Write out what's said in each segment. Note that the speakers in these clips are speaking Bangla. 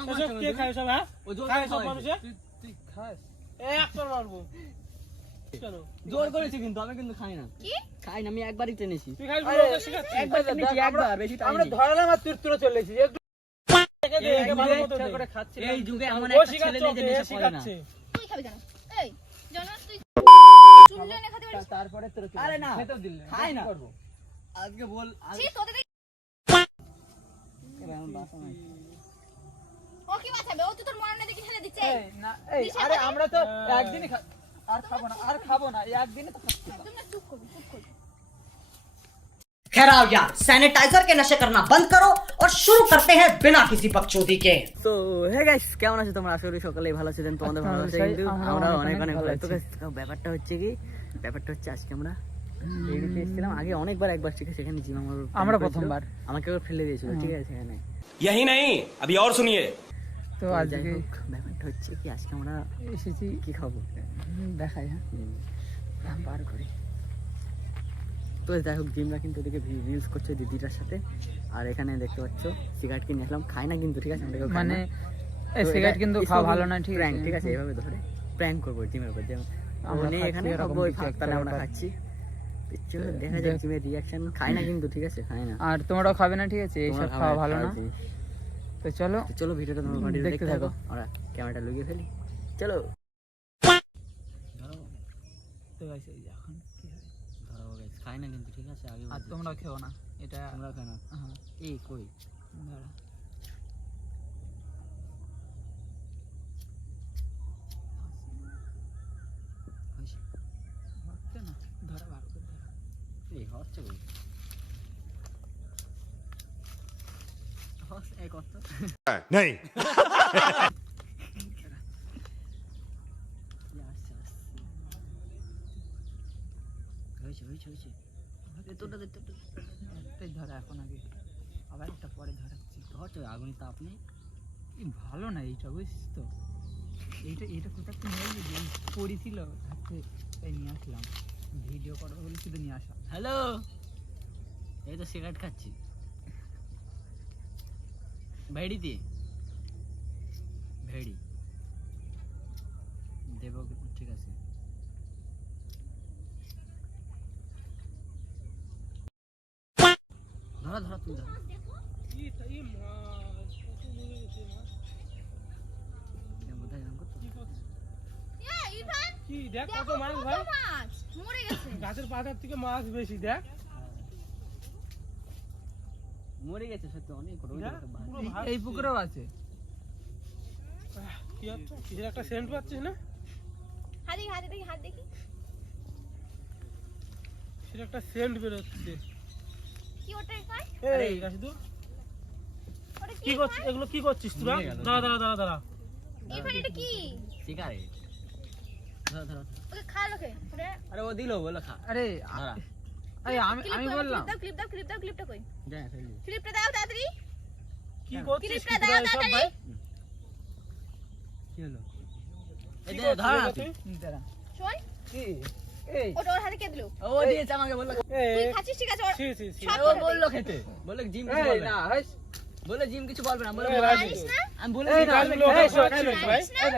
আমার এসব কে খায় সব হ্যাঁ? জোর খায় সব মানুষে? তুই তুই খাস। এই মারবো। জোর করেছি কিন্তু আমি কিন্তু খাই না। কি? খাই না আমি একবারই টেনেছি। তুই খাই একবার টেনেছি একবার বেশি আমরা ধরালাম আর তুই তুলে চলে এসেছিস একটু একে দে, একে ভালো মতো ইচ্ছা দে। করে খাচ্ছি এই যুগে এমন একটা ছেলে নেই যে নেশা করে না। তুই খাবি কেন? এই জনাস তুই চুল্লি এনে খেতে পারিস? তারপরে তোর আরে না, খেতেও দিলে খাই না। আজকে বল ছি তোদের বাঁচাবে ও তো তোর মনে দেখি ঠেলে দিচ্ছে এই না এই দিশা আরে করে? আমরা তো হ্যাঁ। একদিনই খা- আর খাবো না আর খাবো না এই একদিনে তো খাচ্ছি তুমি না চুপ করবি চুপ করবি खैर आओ यार सैनिटाइजर के नशे करना बंद करो और शुरू करते हैं बिना किसी बकचोदी के তো হে গাইস কেমন আছো তোমরা আশা করি সকালেই ভালো আছেন তোমাদের ভালো আছে আচ্ছা, কিন্তু আমরা আমরা অনেক অনেক অনেক অনেক ভালো ভালো তো আছি। guys, তো ব্যাপারটা হচ্ছে কি ব্যাপারটা হচ্ছে আজকে আমরা এইদিকে এসেছিলাম আগে অনেকবার একবার ঠিক আছে সেখানে জিম আমার আমরা করেছিল। প্রথমবার। আমাকে ওরা ফেলে দিয়েছিল ঠিক আছে সেখানে यही नहीं अभी और सुनिए তো আজকে ব্যাপারটা হচ্ছে কি আজকে আমরা এসেছি কি খাব? দেখাই হ্যাঁ। বার করি। তো যাই হোক জিমরা কিন্তু ওদিকে রিলস করছে দিদিটার সাথে। আর এখানে দেখতে পাচ্ছ সিগারেট কিনে আসলাম খাই না কিন্তু ঠিক আছে? আমরা মানে সিগারেট কিন্তু খাওয়া ভালো না ঠিক আছে? ঠিক আছে? এভাবে ধরে প্র্যাঙ্ক করব উপর। যেমন এখানে খাব ওই তাহলে আমরা খাচ্ছি। দেখা যাক রিয়াকশন খাই না কিন্তু ঠিক আছে? খাই না। আর তোমরাও খাবে না ঠিক আছে? এইসব খাওয়া ভালো না। তো চলো। চলো ভিডিওটা তোমরা কন্টিনিউ দেখতে থাকো। আমরা ক্যামেরাটা লুকিয়ে ফেলি। চলো। তো guys, এখন কি হয়? ধরো খাই না কিন্তু ঠিক আছে? আগে আর। তোমরা খেও না। এটা তোমরা খাও না। হ্যাঁ, এই কই? দাঁড়া। হয়েছে? হচ্ছে না ধরা বার করে ধরা। এই হচ্ছে কই হচ্ছে, এই কত নেই। ভালো না এইটা বুঝছিস তো এইটা একটা নিয়ে পড়েছিল আসলাম ভিডিও করব বলে শুধু নিয়ে আসা হ্যালো এই তো সিগারেট খাচ্ছি। ভেড়িতে ভেড়ি দেব ঠিক আছে ধরা ধরা তুই ধরা ই এই মাছ কত দূরে গেছে মাছ এর মধ্যে এরকম করতো? কি করছে এই ইরফান কি দেখ কত দেখো মাছ কত ভাই মাছ মরে গেছে গাছের পাতার থেকে মাছ বেশি দেখ মরে গেছে সত্যি অনেক এই- পুকুরেও আছে। কি হচ্ছে? কিসের একটা সেন্ট পাচ্ছিস না? হাত দেখি হাত দেখি হাত দেখি। কিসের একটা সেন্ট বেরোচ্ছে? কি ওটা এই রাশিদু কি কি করছিস এগুলো কি করছিস তোরা নিয়ে দাঁড়া দাঁড়া দাঁড়া দাঁড়া। ইরফান এটা কি? সিগারেট। ধরা ধরা ওকে খা লোকে আরে ও দিলো বলো খা। আরে আরে আমি আমি বললাম। ক্লিপ দাও ক্লিপ দাও ক্লিপটা কই? যা। ক্লিপটা দাও তাড়াতাড়ি। কি করছিস? ক্লিপটা দাও তাড়াতাড়ি। কি হলো? এই দে, ধরা। তুই। দাঁড়া। শোন। কি? এই। ওটা ওর হাতে কে দিলো? ও দিয়েছে আমাকে বলল। তুই খাচ্ছিস ঠিক আছে ওর ছি ছি ছি। ও বলল খেতে। বলে জিম কিছু বলবে। না হাস বলে জিম কিছু বলবে না বলে আমি বলে এই ভাই?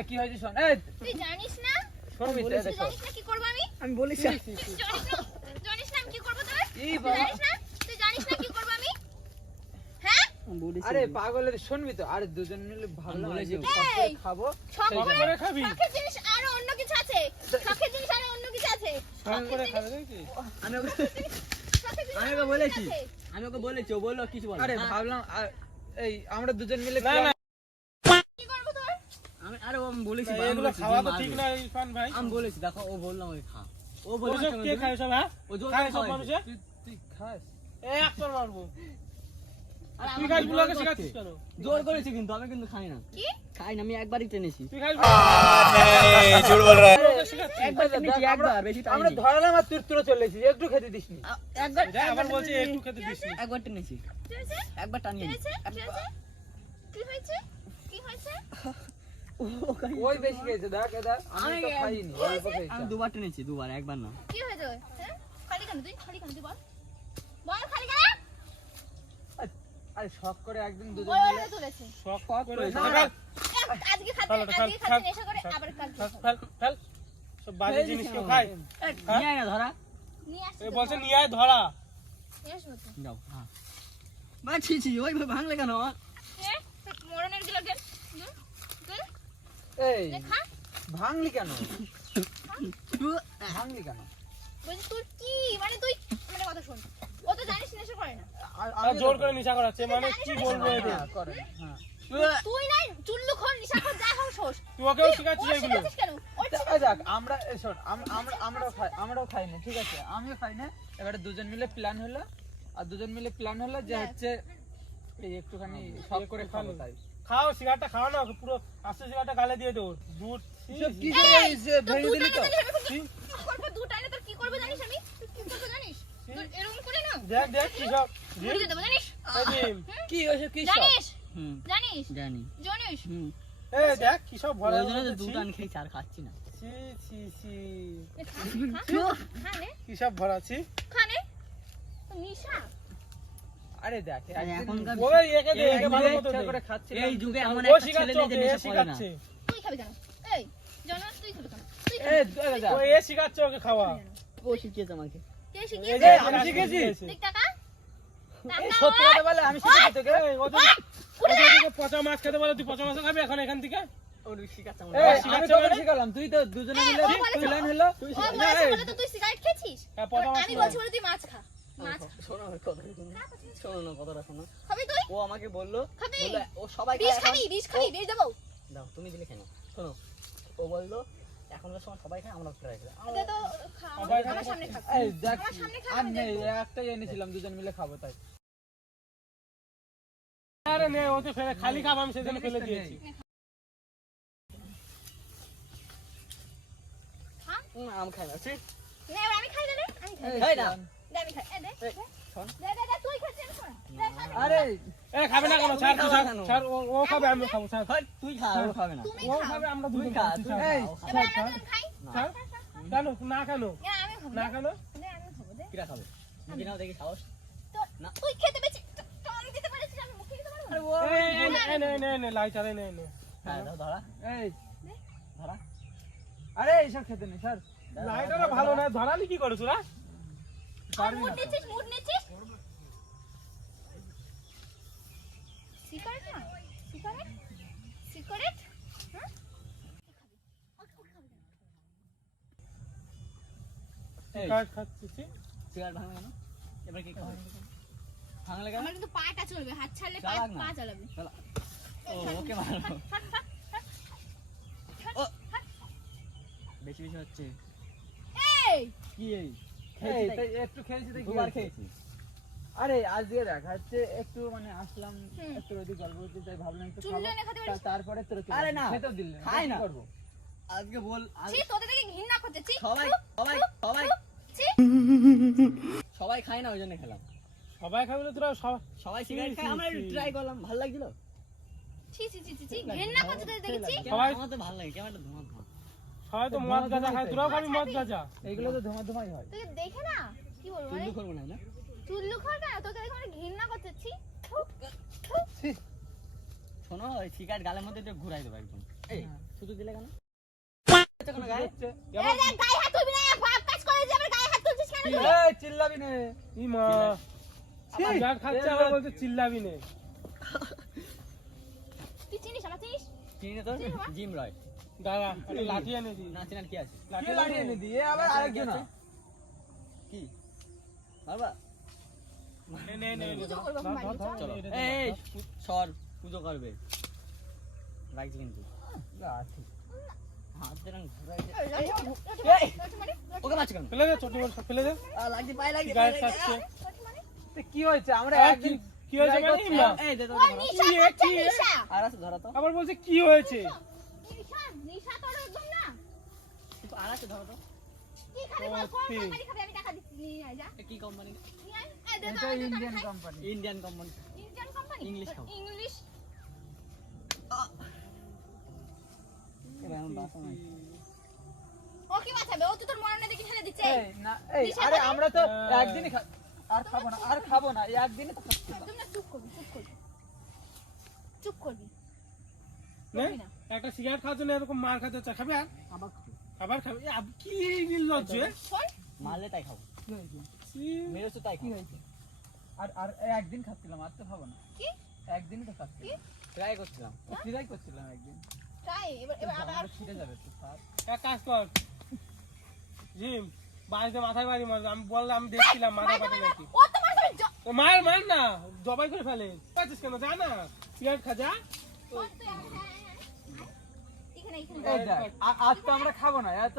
কি হয়েছে শোন। এই। তুই জানিস না? শোন কি করব আমি? আমি বলিস আরে পাগলের শুনবি তো আরে দুজন মিলে ভাবলাম। খাব। করে খাবি। জিনিস আরও অন্য কিছু আছে। শখের জিনিস আরও অন্য কিছু আছে। শখ করে খাবে নাকি আমি ওকে আমি ওকে বলেছি। আমি ওকে বলেছি ও বলল কিছু বলবে আরে ভাবলাম এই আমরা দুজন মিলে না না। কি করব তোর? আমি আরে ও আমি বলেছি এগুলো খাওয়া তো ঠিক না ইরফান ভাই। আমি বলেছি দেখো ও বললাম ওই খা। ও বলে কে খায় সব হ্যাঁ? ও জোর খায় সব মানুষে? তুই খাস। এক তোর মারবো। তুই খাস বুলাকে শিখাচ্ছিস কেন? জোর করেছি কিন্তু আমি কিন্তু খাই না। কি? খাই না আমি একবারই টেনেছি। তুই খাস জোর বল রে। একবার টেনেছি একবার বেশি টাইম আমরা ধরালাম আর তুই তুলে চলেছি একটু খেতে দিসনি। একবার আবার বলছি একটু খেতে দিসনি। একবার টেনেছি। একবার টানিয়ে কি হয়েছে? কি হয়েছে? ওই বেশি খেয়েছে? দেখ দেখ আমি তো খাইনি অল্প আমি দুবার টেনেছি দুবার একবার না। কি হয়েছে? হ্যাঁ? খালি কেন তুই? খালি কেন তুই বল। বল খালি কেন? আরে শখ করে একদিন দুজন মিলে তুলেছে। শখ করে করে ফেল, না। ফেল, এক, আজকে খাচ্ছে ফেল, ফেল, আজকে খাচ্ছে নেশা করে আবার কালকে ফেল, ফেল, ফেল। সব বাজে জিনিস কেউ খায়? নিয়ে আয় ধরা। নিয়ে আসছি বলছে নিয়ে আয় ধরা। নিয়ে আসব যাও হ্যাঁ। বা ছি ছি ওইভাবে ভাঙলে কেন? গুলো গেল, গেল, এই ভাঙলি কেন? ভাঙলি কেন? বলছি তুই কি? মানে তুই মানে কথা শোন। ও তো জানিস নেশা করে না। আর- আর জোর করে নিশা করাচ্ছে মানে কি বলব এদের? হ্যাঁ, করে হ্যাঁ। তুই নাই চুল্লু খোর নিশা খোর যা হোস হোস তুই ওকেও শিখাচ্ছিস এগুলো? শিখাচ্ছিস কেন? ওর তা- শিখা- এই দেখ আমরা শোন আমরা আমরাও খাই আমরাও খাই না ঠিক আছে? আমিও খাই না। এবারে দুজন মিলে প্ল্যান হলো। আর দুজন মিলে প্ল্যান হলো যে হ্যাঁ। হচ্ছে এই একটুখানি সব করে খাব। তাই। খাও সিগারেটটা খাও না ওকে পুরো আস্তে সিগারেটটা গালে দিয়ে দেবো। দুধ কি করে এই যে তোর ভেঙে দিলি তো? কি করব দুটানে তোর কি করব জানিস আমি? কি করব জানিস? এরকম করে না দেখ দেখ কি সব। ঘুরে দিয়ে দেবো জানিস? কি হয়েছে কি জানিস? জানিস? জানি। জানিস? হুম। দেখ কি সব ভরা ওই জন্য তো দুটো আন খেয়েছি আর খাচ্ছি না। কি সব ভরাছি খা নে। নিশা আরে দেখ এখনকার ওকে একে দে একে ভালো মতো করে খাচ্ছিলাম এই যুগে এমন একটা ছেলে নেই যে নেশা করে না তুই খাবি কেন? এই জনস তুই খাবি কেন? এই খাবি এই এ শিখাচ্ছে ওকে খাওয়া। ও শিখিয়েছে আমাকে। কে শিখিয়েছে? আমি শিখেছি। দেখ টাকা সত্যি কথা বলে আমি শিখেছি তোকে। এই, ও তো- ও তো ওদিকে পচা মাছ খেতে বলে তুই পচা মাছ খাবি এখন এখান থেকে? শিখালাম তুই তো দুজনে মিলে হলো তুই সিগারেট খেয়েছিস? হ্যাঁ, পচা মাছ আমি বলছি তুই মাছ খা। শোনো আমার কথা শোনো শোনো না কথাটা শোনো। খাবি তুই? ও আমাকে বলল বলল ও সবাই বিষ খাবি বিষ খাবি বিষ দেবো। দাও তুমি দিলে কেন শোনো ও বলল এখনকার সময় সবাই খায় আমরা ট্রাই করি দে তো খা সবাই আমার খাবে। সামনে খা এই দেখ আমার সামনে খা, আর আমি নেই দেখব। একটাই এনেছিলাম দুজন মিলে খাব তাই। আরে নে ও তো ফেলে খালি খাব আমি সেজন্য ফেলে দিয়েছি। আম খাই না ঠিক নে আমি খাই নে, আমি খাই। না। আরে এ খাবে না কেন? ছাড় তুই ছাড় ও ও খাবে আমি খাব ছাড়। তুই খা ও খাবে না। ও খাবে আমরা তুই খা তুই খা, ও খাবে। এবার না। আমরা দুজন খাই ছাড়। কেন? না কেন? এ, আমি খাব না কেন? দে আমি খাব দে কিরা খাবে? নিজে নাও দেখি সাহস। না। তুই খেতে পেয়েছি তো তো আমি দিতে পারিস আমি মুখে দিতে পারব না? এই, এই, নে নে নে নে লাই চালে নে নে হ্যাঁ ধরা এই ধরা আরে এইসব খেতে নেই স্যার ভালো না ধরালি কি করে তোরা আর মুড নিচ্ছিস মুড নিচ্ছিস? সিগারেট না? সিগারেট? সিগারেট? হ্যাঁ? ওকে, ওকে খাবি না। এই, কাট খাচ্ছিস? সিগারেট ভাঙলে কেন? এবার কি খাবে? ভাঙলে কেন? আমার কিন্তু পাটা চলবে হাত ছাড়লে পা পা চালাবে। ও ওকে মারো। বেশি বেশি হচ্ছে। এই! কি এই? একটু খেয়েছি দুবার খেয়েছি। আরে আজকে দেখ হচ্ছে একটু মানে আসলাম একটু ওদিক গল্প করতে তাই ভাবলাম একটু খাব। খেতে তারপরে তোর আরে না, দিল খাই না। করব? আজকে বল ছি তোদের দেখে ঘৃণা করছে ছি। সবাই সবাই সবাই। ছি। সবাই খায় না ওই জন্য খেলাম। সবাই খাবে তোরা সবাই সিগারেট খায় আমরা ট্রাই করলাম ভালো লাগছিল? ছি ছি ছি ছি ঘৃণা করছে তোদের দেখেছি কেমন সবাই- আমার তো ভালো লাগে কেমন একটা ধোঁয়া। তো তো মদ মদ গাঁজা খায় তোরাও খাবি মদ গাঁজা। এইগুলো তো ধোঁয়া ধোঁয়াই হয়। তোকে দেখে না কি বলব মানে চুল্লু করব না না? চুল্লু খর না তোকে দেখে মানে ঘৃণা করছে ছি থু, থু। ছি, শোনো ওই সিগারেট গালের মধ্যে ঘুরাই দেবো একদম। এই হ্যাঁ। শুধু দিলে কেন? চিল্লাবি নে। ই মা। ছি, সিগারেট খাচ্ছে আবার বলছে চিল্লাবি নে। তুই চিনিস আমার চিনিস? চিনি তো? জিম রয়। দাঁড়া লাঠি এনে দি না চিনার কি আছে লাঠি কে এনে দিয়ে আবার আরেকজন কি বাবা নে নে নে নে, পুজো করব ধর, বাড়ি, ধর, চলো এই সর পুজো করবে রাখছি কিন্তু লাঠি। কি হয়েছে আমরা একদিন কি- হয়েছে মানে আবার বলছে কি হয়েছে নিশা তোর একদম না। একটু আর আছে ধরো তো কি খাবি বল, কোন সত্যি। খাবি? আমি টাকা দিচ্ছি, নিয়ে আয় যা। কি কোম্পানি নিয়ে আয়। এই দে তো, এটা এই দে তো, আমি Indian company Indian company Indian company? English খাও। ইংলিশ। এরকম বাসন আছে। ও কি বাঁচাবে? ও তো তোর মরণে দেখে ঠেলে দিচ্ছে। এই না এই আরে আমরা তো হ্যাঁ। একদিনই খা আর খাব না আর খাব না একদিনে। তুমি চুপ করবি চুপ করবি চুপ করবি না একটা সিগারেট খাওয়ার জন্য এরকম মার খাতে হচ্ছে খাবে আর? আবার খাবার খাবে? কি নির্লজ্জ? মারলে তাই খাব। কি মেরেছো তাই কি হয়েছে? আর আর একদিন খাচ্ছিলাম আর তো খাব না। কি? একদিনই তো খাচ্ছিলাম। ট্রাই করছিলাম। ট্রাই করছিলাম একদিন। ট্রাই? এবার এবার আবার আমার যাবে তো স্যার। এক কাজ কর। জিম বাড়িতে মাথায় বাড়ি আমি বললাম আমি দেখছিলাম মাথা পাটে নাকি। ও তো মার মার না। জবাই করে ফেলে। কেন? যা না। সিগারেট খা যা। আজ তো আমরা খাব না এত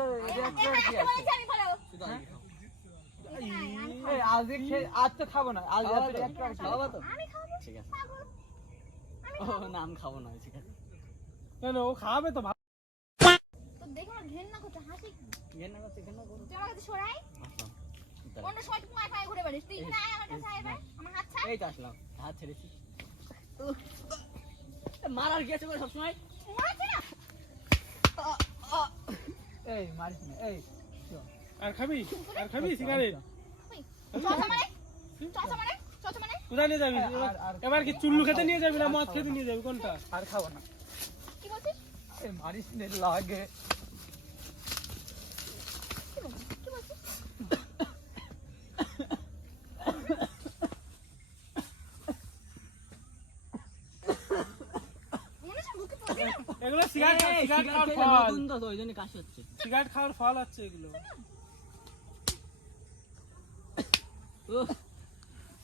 আজকে আজ তো খাব না আজ তো? খাব ঠিক আছে। ও না আমি খাব না ঠিক আছে। কেন ও খাওয়াবে তো ভালো। তো ঘেন্না করছে হাসি। ঘেন্না করছে ঘেন্না করো তুই কাছে সরাই। অন্য সময় তুই পায়ে পায়ে ঘুরে বেড়িস তুই এখানে আয় আমার কাছে আয় এবার। আমার হাত ছাড়। এই তো আসলাম। হাত ছেড়েছি। মারার কি আছে বল সবসময়? না? এই মারিস না এই। আর খাবি? আর খাবি সিগারেট মানে? মানে? মানে? কোথায় নিয়ে যাবি? এবার কি চুল্লু খেতে নিয়ে যাবি না মদ খেতে নিয়ে যাবি? কোনটা? আর খাব না। কি বলছিস? মারিস লাগে কি বলছিস কি বলছিস মনে হচ্ছে বুকে পড়বে না এগুলো সিগারেট সিগারেট খাওয়ার ফল। নতুন তো ওই জন্য কাশি হচ্ছে। সিগারেট খাওয়ার ফল হচ্ছে এগুলো।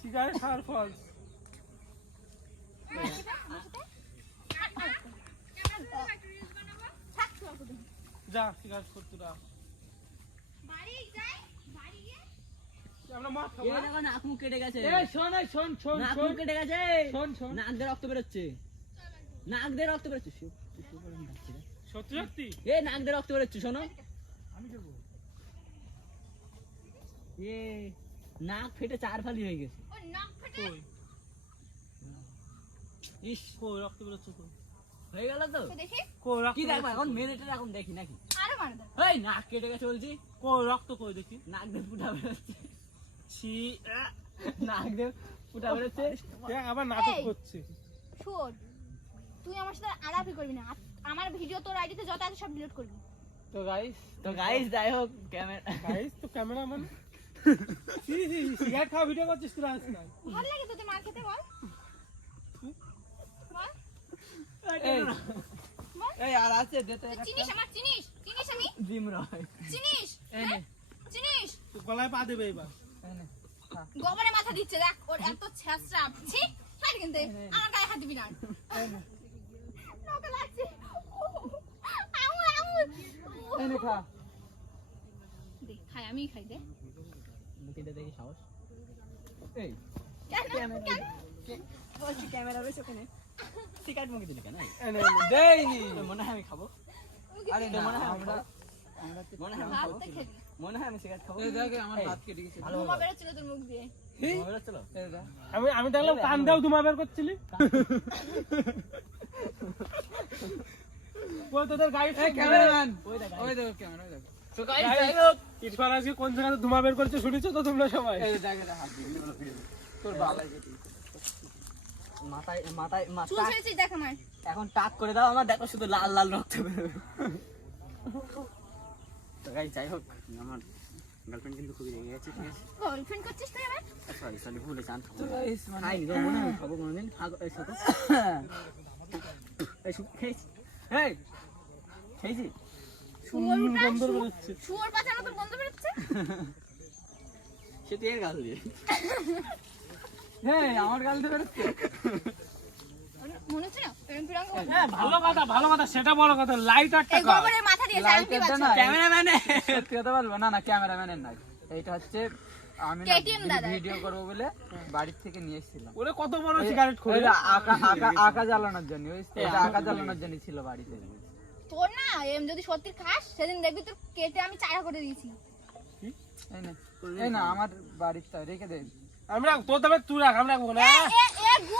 সিগারেট খাওয়ার ফল। যা সিগারেট করতে দাও। আমরা মদ খাব এই দেখো নাক মুখ কেটে গেছে। এই শোন এই শোন শোন নাক মুখ কেটে গেছে। শোন শোন। নাক দিয়ে রক্ত বেরোচ্ছে। নাক দিয়ে রক্ত বেরোচ্ছে সত্যি? সত্যি এ নাক দিয়ে রক্ত বেরোচ্ছে শোনো। এ নাক ফেটে চার ফালি হয়ে গেছে। ইস কই রক্ত বেরোচ্ছে কই? হয়ে গেল তো? দেখি। রক্ত কি দেখব? এখন দেখি নাকি? আরও মার দাও। এই নাক কেটে গেছে বলছি। কই রক্ত কই দেখি? নাক দিয়ে ফুটা বেরোচ্ছে। ছি আহ, নাক দিয়ে ফুটা বেরোচ্ছে আবার নাটক করছে। শোন তুই আমার সাথে আলাপই করবি না। আমার ভিডিও তোর আইডিতে যত আছে সব ডিলিট করবি। তো গাইস তো গাইস যাই হোক ক্যামেরা গাইস তো ক্যামেরা মানে সিগারেট খাওয়া ভিডিও করছিস তোরা ভালো লাগে তোদের মার খেতে বল। বল। এই আর আছে দে তো তুই একটা। চিনিস আমার? চিনিস? চিনিস আমি? জিম রয় চিনিস? এই নে। চিনিস? তো গলায় পা দেবে এবার। এই নে গোবরে মাথা দিচ্ছে দেখ ওর এত ছেঁচড়া ছি ছাড় কিন্তু আমার গায়ে হাত দিবি না। আমু আমু এই নে খা। দে খাই আমি খাই দে। মুখিটা দেখি সাহস। এই। কেন? কেন? বলছি ক্যামেরা রয়েছে ওখানে। সিগারেট মুখে দিলি কেন? এই? এনে এনে দেইনি। মনে হয় আমি খাব? আরে মনে হয় আমি আমরা মনে হয় আমি ভাত খাব। মনে হয় আমি সিগারেট খাব? এই দেখ আমার হাত কেটে গেছে। ভালো তোর মুখ দিয়ে? আমি আমি দেখলাম কান দেও দুমা বের করছিলি। ও তোদের গাড়ি এই ক্যামেরাম্যান। ওই দেখো ক্যামেরা ওই দেখো তো guys, Guys, যাই হোক, ইরফান আজকে কোন জায়গাতে ধুমা বের করছে শুনেছো তো তোমরা সবাই? এই দেখ হাত দিয়ে। তোর বালাই মাথায় মাথায় মাথা দেখ আমার এখন টাক করে দাও আমার দেখো শুধু লাল লাল রক্ত বেরোবে তো গাইস যাই হোক আমার গার্লফ্রেন্ড কিন্তু খুবই রেগে গেছে ঠিক আছে? গার্লফ্রেন্ড করছিস তুই আমার সরি সরি ভুলে চান খাব তো গাইস মানে খাইনি তো মনে হয় খাব কোনোদিন। খাব এই সাথে সে এর গাল দিয়ে। হ্যাঁ আমার গাল দিয়ে বেরোচ্ছে। না প্রেম প্রিয়াঙ্কা বলছে। ভালো কথা ভালো কথা সেটা বড় কথা লাইটারটা এই গোবরের মাথা দিয়ে আংটি লাইটারটা বাজছে না ক্যামেরাম্যানে সত্যি কথা বলব না না ক্যামেরাম্যানের নয় এইটা হচ্ছে আমি না KTM দাদা। ভিডিও করব বলে বাড়ির থেকে নিয়ে এসেছিলাম। ওরে কত বড় সিগারেট খোলে? এটা আঁকা আঁকা আঁকা জ্বালানোর জন্য এটা আঁকা জ্বালানোর জন্য ছিল বাড়িতে। তোর না এম যদি সত্যি খাস সেদিন দেখবি তোর কেটে আমি চারা করে দিয়েছি। এই না এই না আমার বাড়িতে রেখে দে। আমরা তোর তবে তুই রাখ আমরা রাখব না এ এ গু